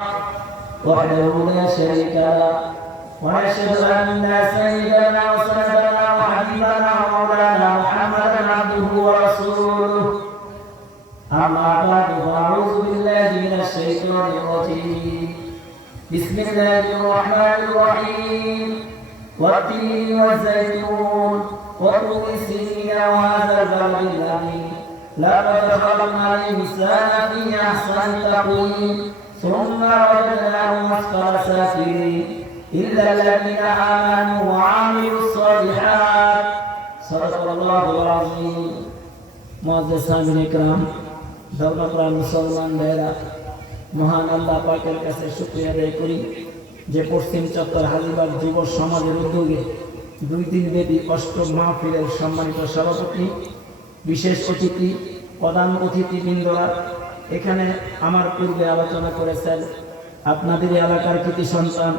وحده لا شريك له ونشهد أن سيدنا وسندنا وحبيبنا ومولانا محمدا عبده ورسوله أما بعد فأعوذ بالله من الشيطان الرجيم بسم الله الرحمن الرحيم والتين والزيتون وطور سينين وهذا البلد الأمين لقد خلقنا الإنسان في أحسن تقويم ثم رددناه أسفل سافلين إلا الذين آمنوا وعملوا الصالحات صدق الله العظيم মুআজ্জিজ সামিন ইকরাম ধর্মপ্রাণ মুসলমান ভাইরা মহান আল্লাহ পাকের কাছে শুকরিয়া আদায় করি যে পশ্চিম চত্বর হাজিবাগ যুব সমাজের উদ্যোগে 2 দিন ব্যাপী অষ্টম মাহফিলের সম্মানিত সভাপতি বিশেষ অতিথি প্রধান অতিথিবৃন্দরা এখানে আমার পূর্বে আলোচনা করেছেন আপনাদের এলাকার কৃতি সন্তান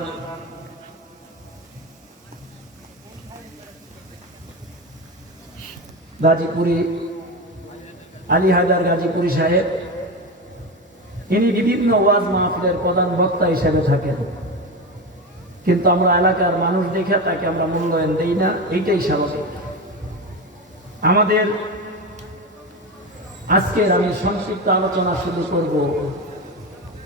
গাজীপুরি আলী হায়দার গাজীপুরি সাহেব। ইনি বিভিন্ন ওয়াজ মাহফিলের প্রধান বক্তা হিসেবে থাকেন, কিন্তু আমরা এলাকার মানুষ দেখে তাকে আমরা মূল্যায়ন দেই না, এইটাই স্বাভাবিক। আমাদের আজকের আমি সংক্ষিপ্ত আলোচনা শুরু করব।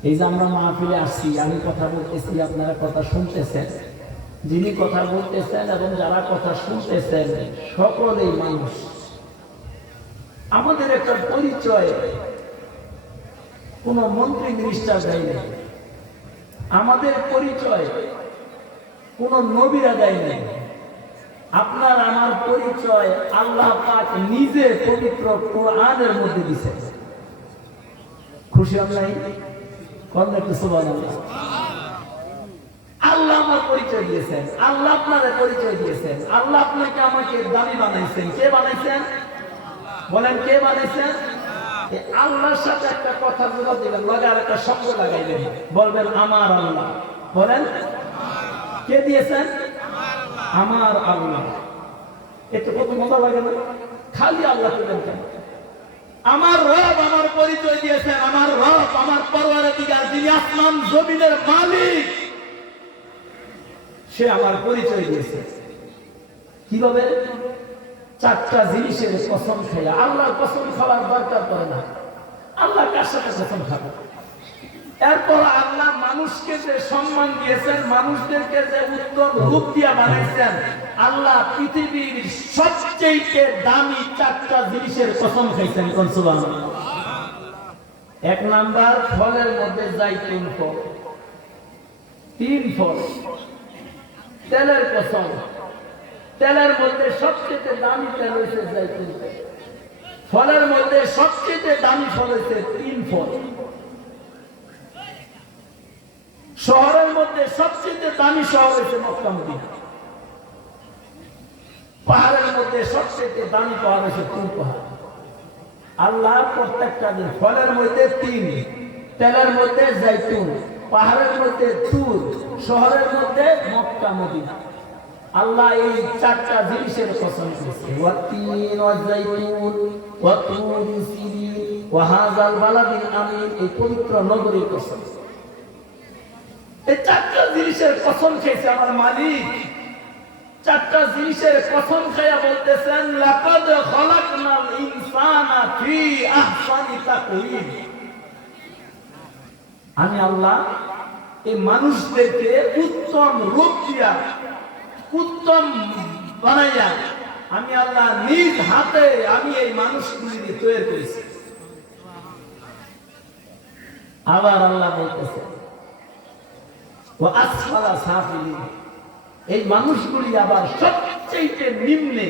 এই যে আমরা মাহফিলে আসছি, আমি কথা বলতেছি, আপনারা কথা শুনতেছেন, যিনি কথা বলতেছেন এবং যারা কথা শুনতেছেন সকলেই মানুষ। আমাদের একটা পরিচয় কোন মন্ত্রী মিনিস্টার দেয় না, আমাদের পরিচয় কোন নবীরা দেয় না। আপনার আমার পরিচয় আল্লাহ পাক নিজে পবিত্র কোরআনের মধ্যে দিয়েছেন। খুশি আপনাই আল্লাহ আমার পরিচয় দিয়েছেন, আল্লাহ আপনার পরিচয় দিয়েছেন, আল্লাহ আপনাকে আমাকে দামি বানাইছেন। কে বানাইছেন বলেন? কে বানাইছেন? আল্লাহর সাথে একটা কথা জোড়া দিলেন, লাগার একটা শব্দ লাগাইলেন, বলবেন আমার আল্লাহ। বলেন কে দিয়েছেন? আমার আল্লাহ। একটু কত মজা লাগে না? খালি আল্লাহ দিলেন কেন? আমার রব আমার পরিচয় দিয়েছেন, আমার রব আমার পরওয়ারদিগার, যিনি আসমান জমিনের মালিক, সে আমার পরিচয় দিয়েছে। কিভাবে? 4টা জিনিসের কসম খাইয়া। আল্লাহর কসম খাওয়ার দরকার পড়ে না। আল্লাহ কার সাথে কসম খাবে? এরপর আল্লাহ মানুষকে যে সম্মান দিয়েছেন, মানুষদেরকে যে উত্তম রূপ দিয়া বানাইছেন, আল্লাহ পৃথিবীর সবচেয়ে দামি 4টা জিনিসের কসম খাইছেন। কোন সুবহানাল্লাহ। 1 নাম্বার ফলের মধ্যে জাইতুন ফল, 3 ফল। তেলের কসম, তেলের মধ্যে সবচেয়ে দামি তেল হয়েছে জাইতুন তেল। ফলের মধ্যে সবচেয়ে দামি ফল হয়েছে 3 ফল। শহরের মধ্যে সবচেয়ে দামি শহর হয়েছে মক্কা মদিনা। পাহাড়ের মধ্যে সবচেয়ে দামি পাহাড় হয়েছে তুর পাহাড়। আল্লাহ প্রত্যেকটা দিন ফলের মধ্যে 3, তেলের মধ্যে জাইতুন, পাহাড়ের মধ্যে তুর, শহরের মধ্যে মক্কা মদিনা। আল্লাহ এই 4টা জিনিসের কসম করেছে। ওয়াতিন ওয়াজাইতুন ওয়া তুর সিনিন ওয়া হাযাল বালাদিল আমিন, এই পবিত্র নগরীর কসম। এই 4টা জিনিসের কসম খেয়েছে আমার মালিক। 4টা জিনিসের কসম খেয়ে বলতেছেন, লাকাদ খালাকনাল ইনসানা ফি আহসানি তাকওয়িম। আমি আল্লাহ এই মানুষদেরকে উত্তম রূপ দিয়া, উত্তম বানাইয়া, আমি আল্লাহ নিজ হাতে আমি এই মানুষগুলি তৈরি করেছি। আবার আল্লাহ বলতেছে ও আসফালা সাফিলিন, এই মানুষগুলি আবার সবচেয়ে নিম্নে।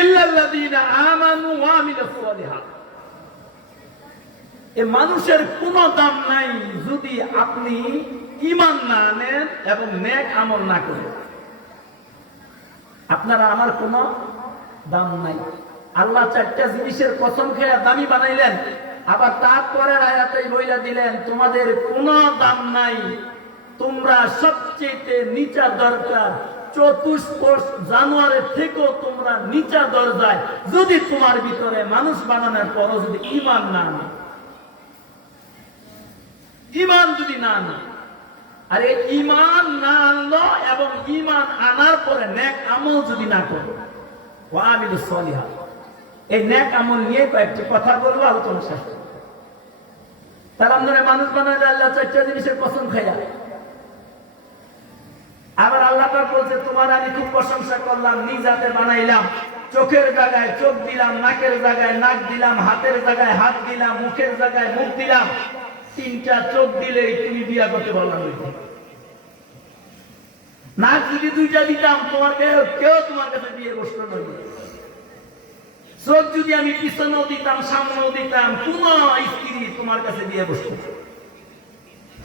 ইল্লাল্লাযীনা আমানু ওয়া আমিলুস সালিহাত, এই মানুষের কোনো দাম নাই যদি আপনি ঈমান না আনেন এবং নেক আমল না করেন। আপনারা আমার কোনো দাম নাই। আল্লাহ 4টা জিনিসের কসম খেয়ে দামি বানাইলেন, আবার তারপরের আয়াতেই বইলা দিলেন তোমাদের কোনো দাম নাই, তোমরা সবচেয়ে নিচা দরকার, চতুষ্পদ জানোয়ারের থেকেও তোমরা নিচা দরজায়, যদি তোমার ভিতরে মানুষ বানানোর পরও যদি ঈমান না আনে। ঈমান যদি না আনো, আর এই ঈমান না আনলো এবং ঈমান আনার পরে নেক আমল যদি না করো, ওয়া আমিলুস সলিহাত, এই নেক আমল নিয়ে কয়েকটি কথা বলবো, আলোচনা শেষ করব। তার আমরা মানুষ বানাইলে আল্লাহ চারটা জিনিসের কসম খাইয়া, আবার আল্লাহ পাক বলছে তোমার আমি খুব প্রশংসা করলাম, নিজ হাতে বানাইলাম, চোখের জায়গায় চোখ দিলাম, নাকের জায়গায় নাক দিলাম, হাতের জায়গায় হাত দিলাম, মুখের জায়গায় মুখ দিলাম। তিনটা চোখ দিলেই তুমি বিয়া করতে পারলাম। নাক যদি দুইটা দিতাম, তোমার কেউ তোমার কাছে বিয়ে বসতো না। চোখ যদি আমি পিছনেও দিতাম, সামনেও দিতাম, কোন স্ত্রী তোমার কাছে বিয়ে বসতো।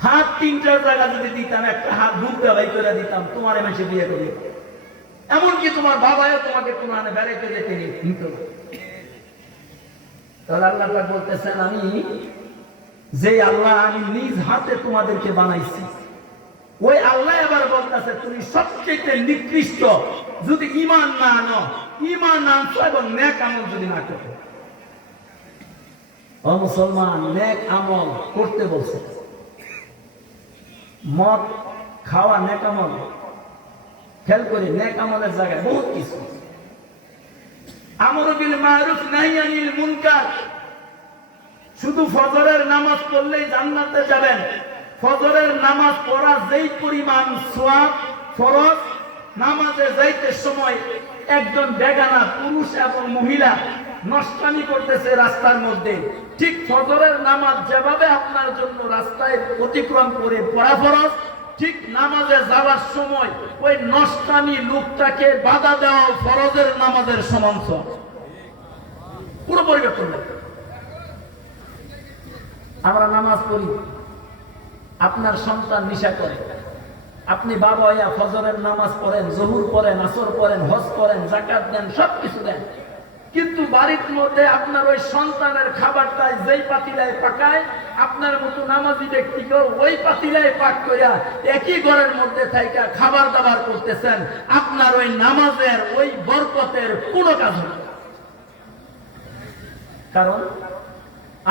হাত তিনটার জায়গা যদি দিতাম, একটা হাত বুক ব্যবহার করে দিতাম, তোমার এমএসে বিয়ে করি। এমনকি তোমার বাবাও তোমাকে কোরআনে বেড়াইতে যেতে নিত। তাহলে আল্লাহ পাক বলতেছেন, আমি যে আল্লাহ আমি নিজ হাতে তোমাদেরকে বানাইছি, ওই আল্লাহ আবার বলতেছে তুমি সবচেয়ে নিকৃষ্ট যদি ঈমান না আনো, ঈমান আনছো এবং নেক আমল যদি না করো। ও মুসলমান, নেক আমল করতে বলছে। মদ খাওয়া নেক আমল, খেয়াল করে নেক আমলের জায়গায় বহুত কিছু। আমরু বিল মারুফ নাহি আনিল মুনকার, শুধু ফজরের নামাজ পড়লেই জান্নাতে যাবেন। ফজরের নামাজ পড়া যেই পরিমাণ সওয়াব ফরজ, নামাজে যাইতে সময় একজন বেগানা পুরুষ এবং মহিলা নষ্টামি করতেছে রাস্তার মধ্যে, ঠিক ফজরের নামাজ যেভাবে আপনার জন্য রাস্তায় অতিক্রম করে পড়া ফরজ, ঠিক নামাজে যাওয়ার সময় ওই নষ্টামি লোকটাকে বাধা দেওয়া ফরজের নামাজের সমান। পুরো পরিবর্তন। আমরা নামাজ পড়ি, আপনার সন্তান নেশা করে, আপনি বাবা হইয়া ফজরের নামাজ পড়েন, জোহর পড়েন, আসর পড়েন, হজ করেন, যাকাত দেন, সবকিছু দেন, কিন্তু বাড়ির মধ্যে আপনার ওই সন্তানের খাবারটাই যেই পাতিলায় পাকায়, আপনার মতো নামাজি ব্যক্তিকেও ওই পাতিলায় পাক করিয়া একই ঘরের মধ্যে থাইকা খাবার দাবার করতেছেন, আপনার ওই নামাজের ওই বরকতের কোনো কাজ হবে। কারণ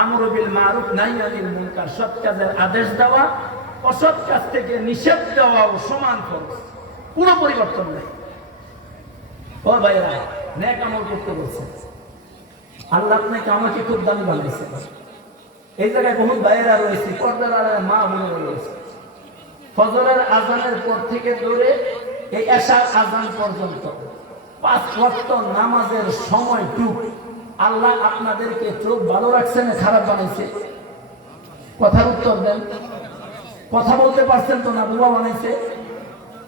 আমরু বিল মারুফ নাহি আনিল মুনকার, সৎ কাজের আদেশ দেওয়া, অসৎ কাজ থেকে নিষেধ দেওয়াও সমান ফরজ, কোনো পরিবর্তন নেই। ও ভাইরা, নেক আমল করতে বলছে আল্লাহ। আপনাকে আমাকে খুব দামি বানাইছে। এই জায়গায় বহুত ভাইয়েরা রয়েছে, পর্দার আড়ালে মা বোনেরা রয়েছে। ফজরের আজানের পর থেকে ধরে এই এশার আজান পর্যন্ত 5 ওয়াক্ত নামাজের সময়টুক আল্লাহ আপনাদেরকে চোখ ভালো রাখছে না খারাপ বানাইছে? কথার উত্তর দেন। কথা বলতে পারছেন তো না বুবা বানাইছে?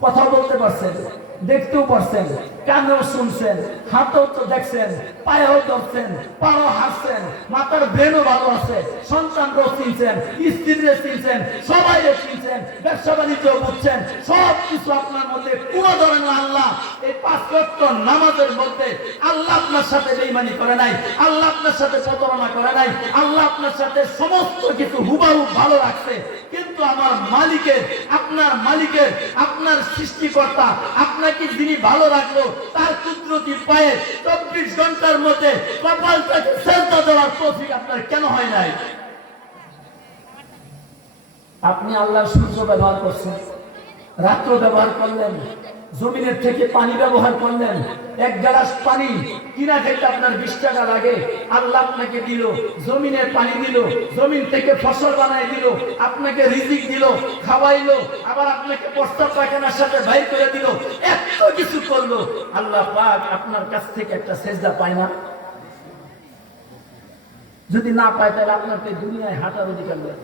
কথা বলতে পারছেন, দেখতেও পারছেন, কানেও শুনছেন, হাতেও তো দেখছেন, পায়েও ধরছেন, পাও হাসছেন, মাথার ব্রেনও ভালো আছে, সন্তানরাও চিনছেন, স্ত্রীরে চিনছেন, সবাই চিনছেন, ব্যবসা বাণিজ্য বুঝছেন, সব কিছু আপনার মধ্যে কোন ধরনের আল্লাহ এই 5 ওয়াক্ত নামাজের মধ্যে আল্লাহ আপনার সাথে বেঈমানি করে নাই, আল্লাহ আপনার সাথে প্রতারণা করে নাই, আল্লাহ আপনার সাথে সমস্ত কিছু হুবহু ভালো রাখছে। কিন্তু আমার মালিকের, আপনার মালিকের, আপনার সৃষ্টিকর্তা আপনাকে যিনি ভালো রাখলো, তার কুদরতি পায়ে 24 ঘন্টার মধ্যে কপালটাকে সেজদা দেওয়ার তৌফিক আপনার কেন হয় নাই? আপনি আল্লাহর সূর্য ব্যবহার করছেন, রাত্র ব্যবহার করলেন, জমিনের থেকে পানি ব্যবহার করলেন, 1 গ্লাস পানি কিনা খেতে আপনার 20 টাকা লাগে, আল্লাহ আপনাকে দিল, জমিনের পানি দিল, জমিন থেকে ফসল বানাই দিল, আপনাকে রিজিক দিল, খাওয়াইলো, আবার আপনাকে প্রস্তাব পায়খানার সাথে বাইর করে দিল, এত কিছু করলো। আল্লাহ পাক আপনার কাছ থেকে একটা সেজদা পায় না? যদি না পায় তাহলে আপনাকে দুনিয়ায় হাঁটার অধিকার নেই।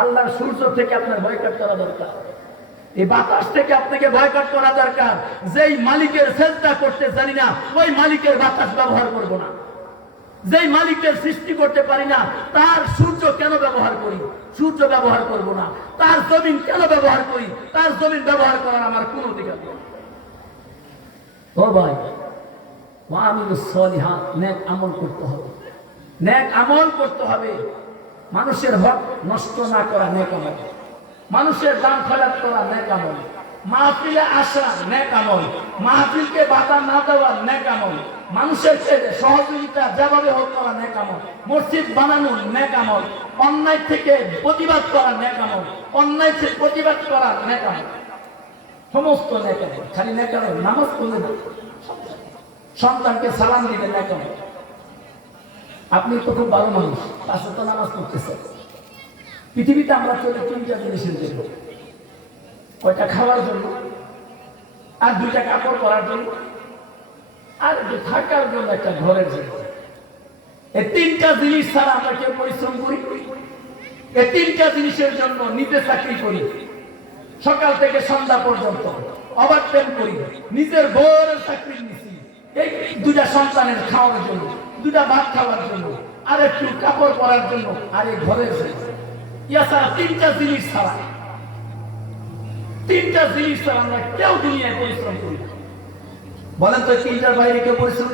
আল্লাহর সূর্য থেকে আপনার বয়কট করা দরকার, এই বাতাস থেকে আপনাকে বয়কট করা দরকার। যেই মালিকের সেজদা করতে জানি না, ওই মালিকের বাতাস ব্যবহার করব না। যেই মালিকের সৃষ্টি করতে পারি না, তার সূর্য কেন ব্যবহার করি? সূর্য ব্যবহার করব না। তার জমিন কেন ব্যবহার করি? তার জমিন ব্যবহার করার আমার কোন অধিকার নেই। ও ভাই, ওয়া আমিলুস সলিহাত, নেক আমল করতে হবে, নেক আমল করতে হবে। মানুষের হক নষ্ট না করা নেক আমল, মানুষের দাম খয়াত করা নেক আমল, মাহফিলে আসা নেক আমল, মাহফিলকে বাধা না দেওয়া নেক আমল, মানুষের সহযোগিতা যেভাবে হোক করা নেক আমল, মসজিদ বানানো নেক আমল, অন্যায় থেকে প্রতিবাদ করা নেক আমল, অন্যায় থেকে প্রতিবাদ করা নেক আমল, সমস্ত নেক আমল। খালি নেক আমল, নামাজ পড়লে না, সন্তানকে সালাম দিবে নেক আমল। আপনি তো খুব ভালো মানুষ, পাঁচ ওয়াক্ত নামাজ পড়তেছেন। পৃথিবীতে আমরা চলে তিনটা জিনিসের জন্য, কয়টা খাওয়ার জন্য, আর দুইটা কাপড় পরার জন্য, আর একটু থাকার জন্য, একটা ঘরের জন্য। এই তিনটা জিনিস ছাড়া আমরা কেউ পরিশ্রম করি? এই তিনটা জিনিসের জন্য নিজে চাকরি করি, সকাল থেকে সন্ধ্যা পর্যন্ত ওভারটাইম করি, নিজের বউয়ের চাকরি নিছি এই দুইটা সন্তানের খাওয়ার জন্য, দুইটা ভাত খাওয়ার জন্য, আর একটু কাপড় পরার জন্য, আর এই ঘরের জন্য। এছাড়া তিনটা জিনিস ছাড়া আমরা কেউ দুনিয়ায় পরিশ্রম করি? বলেন তো, তিনটার বাইরে কেউ পরিশ্রম